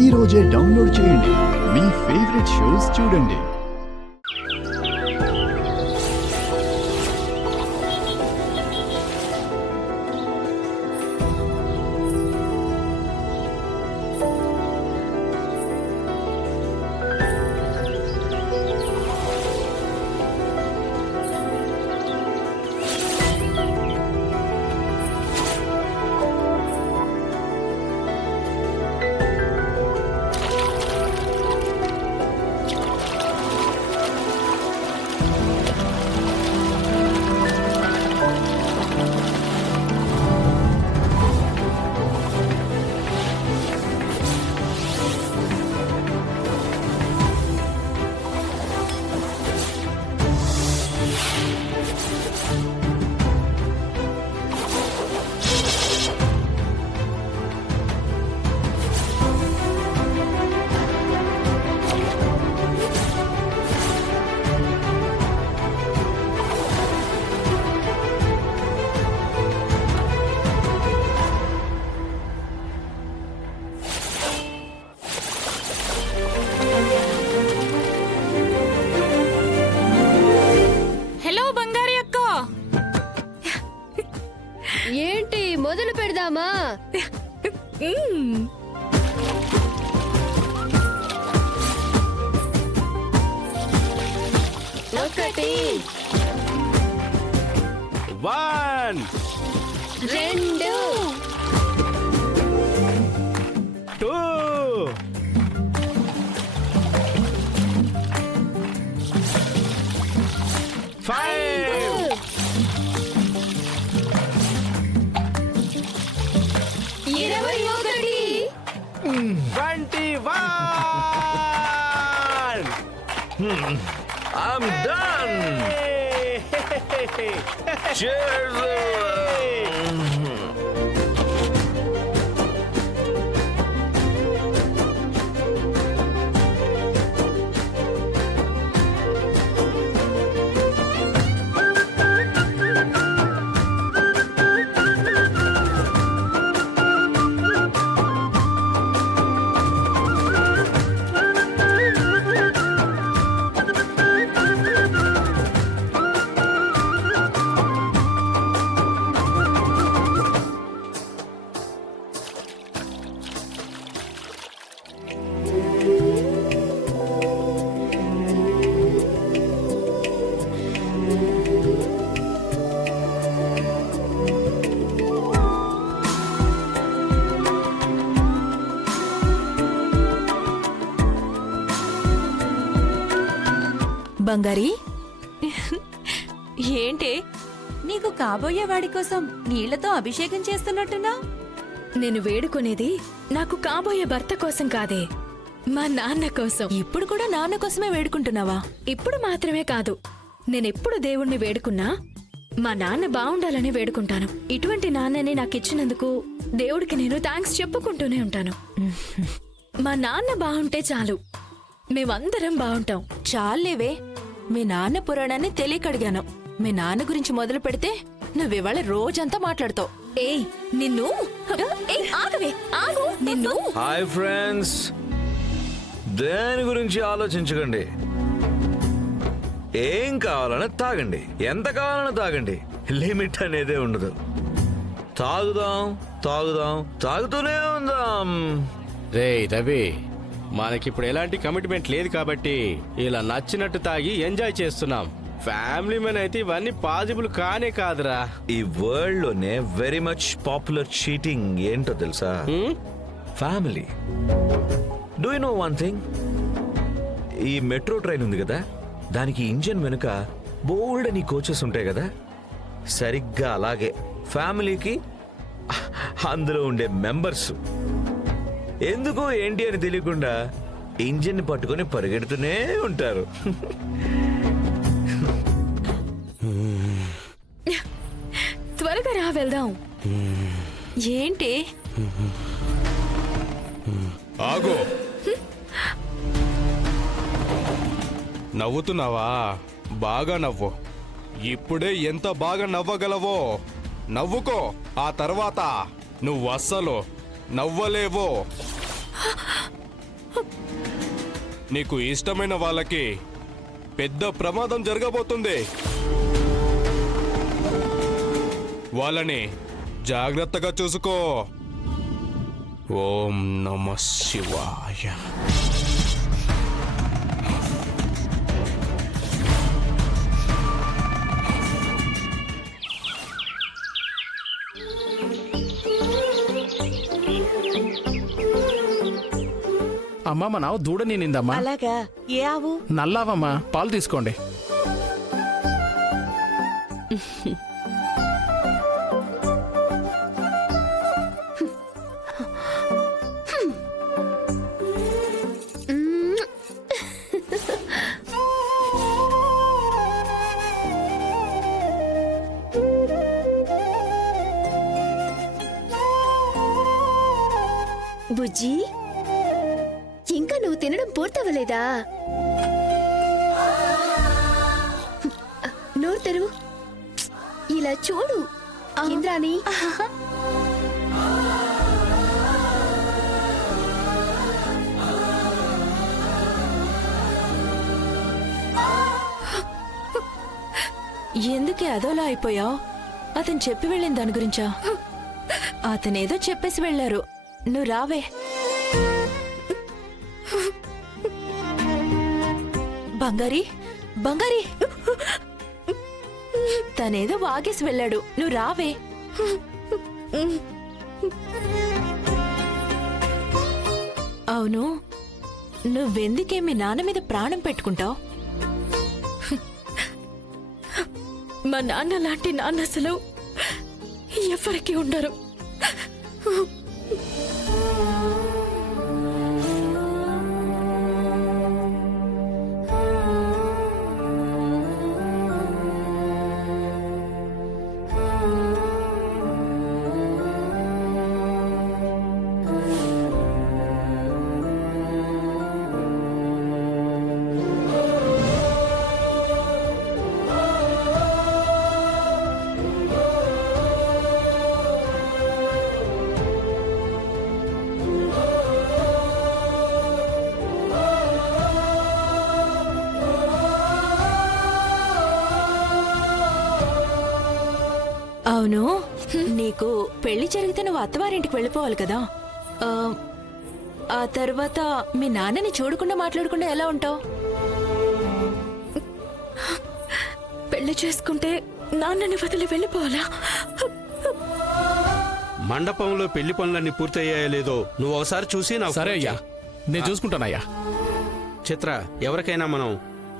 ఈ రోజే డౌన్లోడ్ చేయండి. మీ ఫేవరెట్ షోస్ చూడండి. ఏంటి మొదలు పెడదామా? ఒకటి 1 2 2 5 21 I'm done. Cheers. బంగారి, ఏంటి నీకు కాబోయే వాడి కోసం నీళ్లతో అభిషేకం చేస్తున్నట్టున్నా? నేను వేడుకునేది నాకు కాబోయే భర్త కోసం కాదే, మా నాన్న కోసం. ఇప్పుడు కూడా నాన్న కోసమే వేడుకుంటున్నావా? ఇప్పుడు మాత్రమే కాదు, నేనెప్పుడు దేవుణ్ణి వేడుకున్నా మా నాన్న బావుండాలని వేడుకుంటాను. ఇటువంటి నాన్నని నాకిచ్చినందుకు దేవుడికి నేను థాంక్స్ చెప్పుకుంటూనే ఉంటాను. మా నాన్న బావుంటే చాలు, మేమందరం బావుంటాం. చాలేవే, మీ నాన్న పురాణాన్ని తెలియకడిగాను. మీ నాన్న గురించి మొదలు పెడితే నువ్వివాళ రోజంతా మాట్లాడతావు. ఏయ్ నిన్ను, ఏయ్ ఆగవే, ఆగు నిన్ను. హాయ్ ఫ్రెండ్స్, దేని గురించి ఆలోచించకండి. ఏం కావాలన్నా తాగండి, ఎంత కావాలన్నా తాగండి. లిమిట్ అనేదే ఉండదు. తాగుదాం తాగుదాం తాగుతూనే ఉందాం. రే రవి, మనకిప్పుడు ఎలాంటి కమిట్మెంట్ లేదు కాబట్టి ఇలా నచ్చినట్టు తాగి ఎంజాయ్ చేస్తున్నాం. ఫ్యామిలీ మెన్ అయితే ఇవన్నీ పాసిబుల్ కానే కాదురా. ఈ వరల్డ్ లోనే వెరీ మచ్ పాపులర్ చీటింగ్ ఏంటో తెలుసా? Family. Do you know one thing? ఈ మెట్రో ట్రైన్ ఉంది కదా, దానికి ఇంజన్ వెనుక బోల్డ్ అని కోచెస్ ఉంటాయి కదా, సరిగ్గా అలాగే ఫ్యామిలీకి అందులో ఉండే మెంబర్స్ ఎందుకు ఏంటి అని తెలియకుండా ఇంజిన్ పట్టుకొని పరిగెడుతూనే ఉంటారు. త్వరగా రా వెళ్దాం. ఏంటి? ఆగో, నవ్వుతున్నావా? బాగా నవ్వు. ఇప్పుడే ఎంత బాగా నవ్వగలవో నవ్వుకో. ఆ తర్వాత నువ్వు అస్సలు నవ్వలేవో. నీకు ఇష్టమైన వాళ్ళకి పెద్ద ప్రమాదం జరగబోతుంది. వాళ్ళని జాగ్రత్తగా చూసుకో. ఓం నమః శివాయ. అమ్మా మా నావు దూడ నేనిందమ్మా. అలాగా, ఏ ఆవు? నల్లావమ్మా, పాలు తీసుకోండి. బుజ్జి, ఇంకా నువ్వు తినడం పూర్తవలేదా? నోరు తెరువు. ఇలా చూడు ఇంద్రాణి. ఎందుకే అదోలా అయిపోయావు? అతను చెప్పి వెళ్ళిన దాని గురించా? అతనేదో చెప్పేసి వెళ్ళారు, నువ్వు రావే. బంగారి, బంగారి, తనేదో వాగేసి వెళ్ళాడు, నువ్వు రావే. అవును, నువ్వెందుకే మీ నాన్న మీద ప్రాణం పెట్టుకుంటావు? మా నాన్న లాంటి నాన్న అసలు ఎవరికి ఉండరు. అవును, నీకు పెళ్లి జరిగితే నువ్వు అత్తవారింటికి వెళ్ళిపోవాలి కదా. ఆ తర్వాత మీ నాన్నని చూడకుండా మాట్లాడకుండా ఎలా ఉంటావు? పెళ్లి చేసుకుంటే నాన్నని వదిలి వెళ్ళిపోవాలా? మండపంలో పెళ్లి పనులన్నీ పూర్తయ్యాయో లేదో నువ్వు ఒకసారి చూసి నాకు సరే అయ్యా, నేను చూసుకుంటానయ్యా. చిత్ర, ఎవరికైనా మనం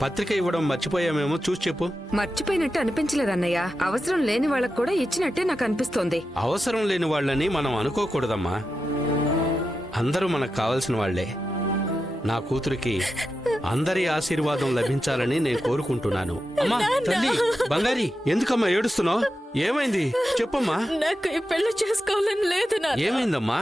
పత్రిక ఇవ్వడం మర్చిపోయామేమో చూసి చెప్పు. మర్చిపోయినట్టు అనిపించలేదన్నయ్య. అవసరం లేని వాళ్ళకు కూడా ఇచ్చినట్టే నాకు అనిపిస్తోంది. అవసరం లేని వాళ్ళని మనం అనుకోకూడదమ్మా. అందరూ మనకు కావలసిన వాళ్లే. నా కూతురికి అందరి ఆశీర్వాదం లభించాలని నేను కోరుకుంటున్నాను. అమ్మా, తల్లి బంగారి, ఎందుకమ్మా ఏడుస్తున్నావు? ఏమైంది చెప్పమ్మా. నాకు ఈ పెళ్లి చేసుకోవాలని లేదు నాన్న. ఏమైందమ్మా?